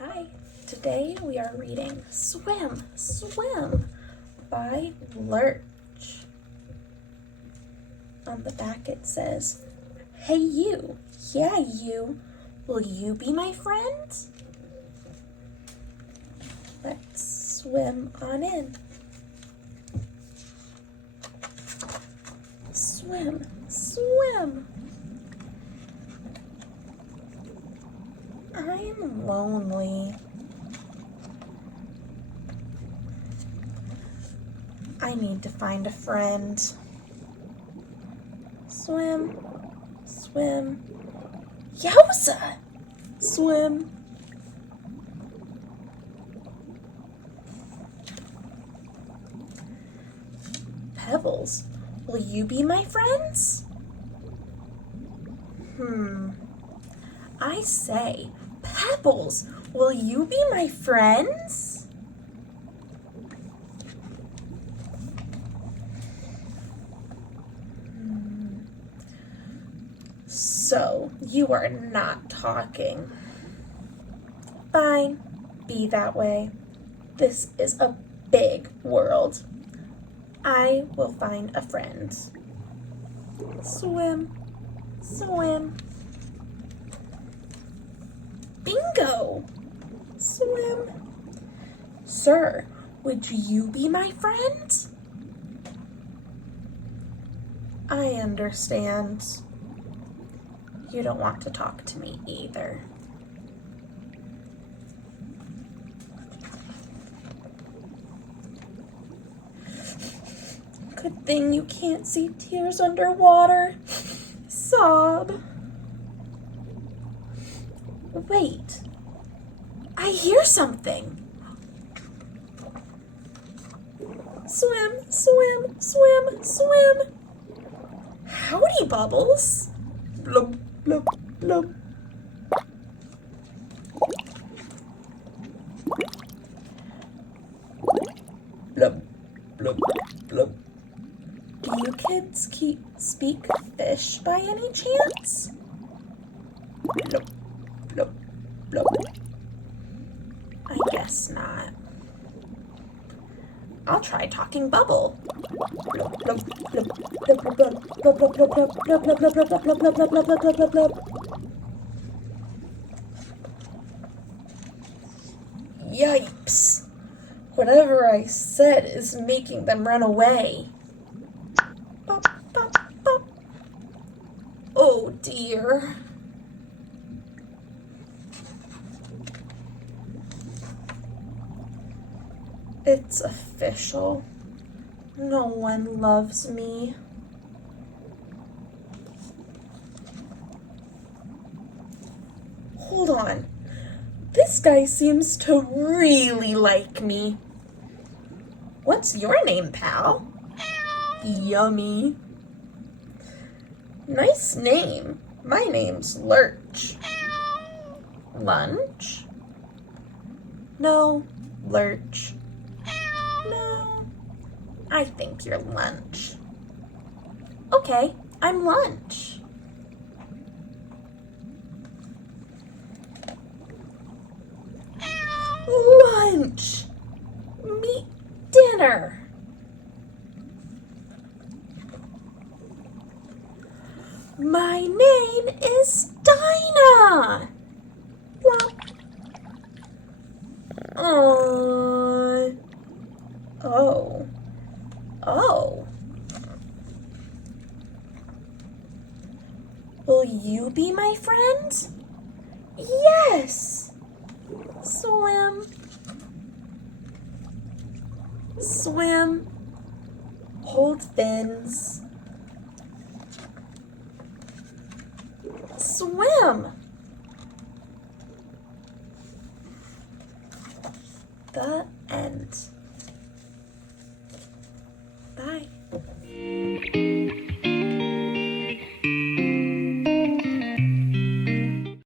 Hi, today we are reading Swim, Swim by Lerch. On the back it says, "Hey you, yeah you, will you be my friend?" Let's swim on in. Swim, swim. I'm lonely. I need to find a friend. Swim, swim. Yowza! Swim. Pebbles, will you be my friends? I say, Pebbles, will you be my friends? So, you are not talking. Fine, be that way. This is a big world. I will find a friend. Swim, swim. Bingo! Swim. Sir, would you be my friend? I understand. You don't want to talk to me either. Good thing you can't see tears underwater. Sob. Wait, I hear something. Swim, swim, swim, swim. Howdy, Bubbles. Blub, blub, blub. Blub, blub, blub. Do you kids speak fish by any chance? Blub, blub, blub. I guess not. I'll try talking bubble. Blub, blub, blub, blub, blub, blub, blub, blub, blub, blub, blub, blub, blub, blub, blub, blub, blub, blub, blub. Yipes! Whatever I said is making them run away. Bop, bop, bop. Oh dear. It's official. No one loves me. Hold on. This guy seems to really like me. What's your name, pal? Yummy. Nice name. My name's Lerch. Lunch? No, Lerch. No, I think you're lunch. Okay, I'm lunch. Lunch! Meat dinner! My name is Dinah! Plop. Oh. Will you be my friend? Yes! Swim. Swim. Hold fins. Swim. The end.